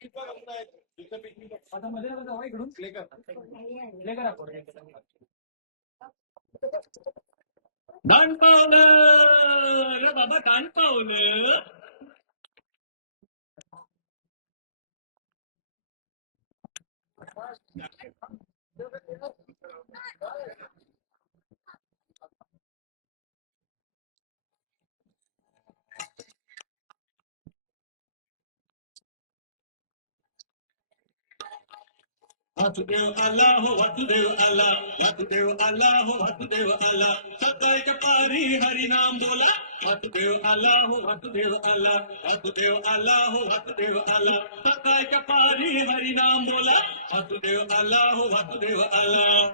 आता मध्ये इकडून प्ले करा दान पावलं रे बाबा, दान पावलं. वासुदेव आला हो, वासुदेव आला, वासुदेव आला हो, वासुदेव आला. सकाळच्या पारी हरिनाम बोला. वासुदेव आला हो, वासुदेव आला, वासुदेव आला हो, वासुदेव आला. सकाळच्या पारी हरिनाम बोला. वासुदेव आला हो, वासुदेव आला.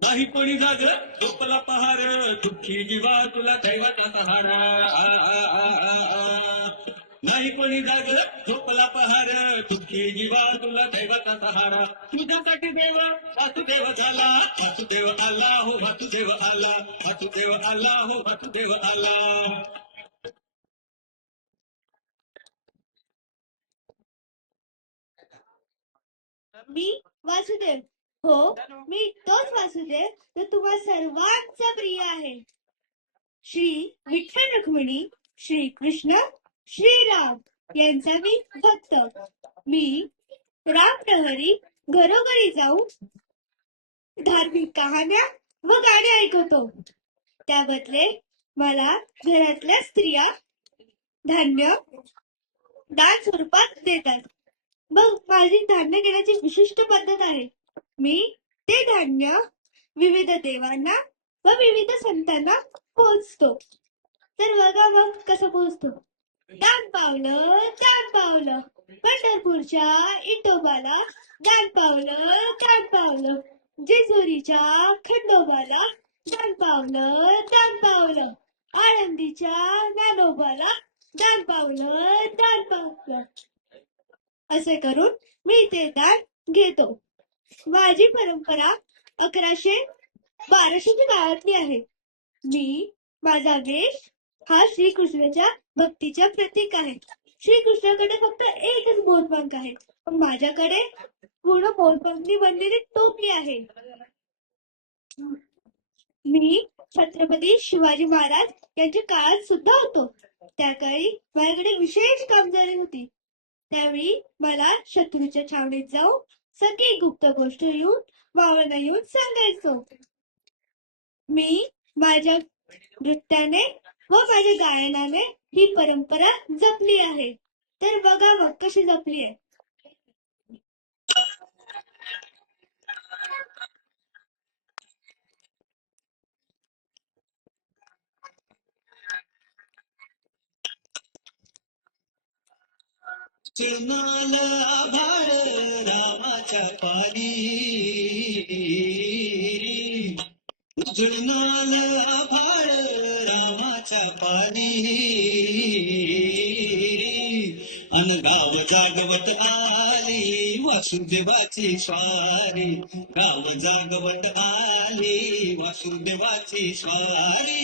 नाही कोणी जाग झोपला पहार, दुःखी जीवा तुला दैवाचा सहारा. नाही कोणी जाग झोपला पहार, दुःखी जीवा तुला दैवाचा सहारा. तुझ्यासाठी देव वासुदेव झाला. वासुदेव आला हो, वासुदेव आला, वासुदेव आला हो, वासुदेव आला. मी वासुदेव हो, मी तोच वासुदेव जो तुम्हा सर्वांचा प्रिय आहे. श्री विठ्ठल रुक्मिणी, श्री कृष्ण, श्रीराम यांचा मी भक्त. मी राम प्रहरी घरोघरी जाऊन धार्मिक कहाण्या व गाणे ऐकवतो. त्याबदले मला घरातल्या स्त्रिया धान्य दान स्वरूपात देतात. मग माझी धान्य घेण्याची विशिष्ट पद्धत आहे. मी ते धान्य विविध देवांना व विविध संतांना पोहोचतो. तर बघा मग कसं पोहोचतो. दान पावलं पंढरपूरच्या इटोबाला, दान पावलं जेजुरीच्या खंडोबाला, दान पावलं आळंदीच्या ज्ञानोबाला, दान पावलं. असे करून मी ते दान घेतो. माझी परंपरा 1100-1200च्या काळातली आहे. माझा वेश हा श्रीकृष्णाच्या भक्तीच्या प्रतीक आहे. श्रीकृष्णाकडे फक्त एकच बोलपंख आहे, पण माझ्याकडे पूर्ण बोलपंखनी बनलेली टोपी आहे. मी छत्रपती शिवाजी महाराज यांच्या काळात सुद्धा होतो. त्या काळी माझ्याकडे विशेष कामगिरी होती. त्यावेळी मला शत्रूच्या छावणीत जाऊन सगळी गुप्त गोष्ट मावळांना येऊन सांगायचो. मी माझ्या नृत्याने व माझ्या गायनाने ही परंपरा जपली आहे. तर बघा मग कशी जपली आहे. चिरमाल आभाळ रामाच्या पारी, उजळमाल आभाळ रामाच्या पारी. अन गाव जागवत आली वासुदेवाची स्वारी. गाव जागवत आली वासुदेवाची स्वारी.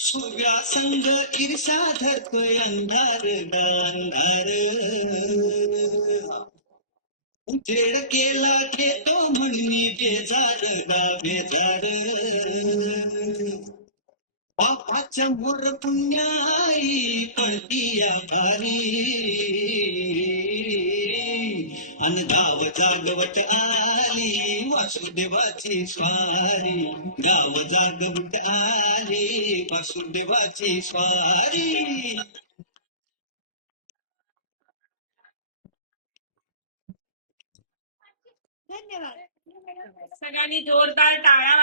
सूर्यासंग ईर्षा धरतोय अंधार अंधार. उजेड केला घेतो म्हणून बेजार बेजार. पापाच्या मोर पुण्याई पडती या भारी. अन गाव जागवत आली वासुदेवाची स्वारी. गाव जागवत आली वासुदेवाची स्वारी. धन्यवाद. सगळ्यांनी जोरदार टाळ्या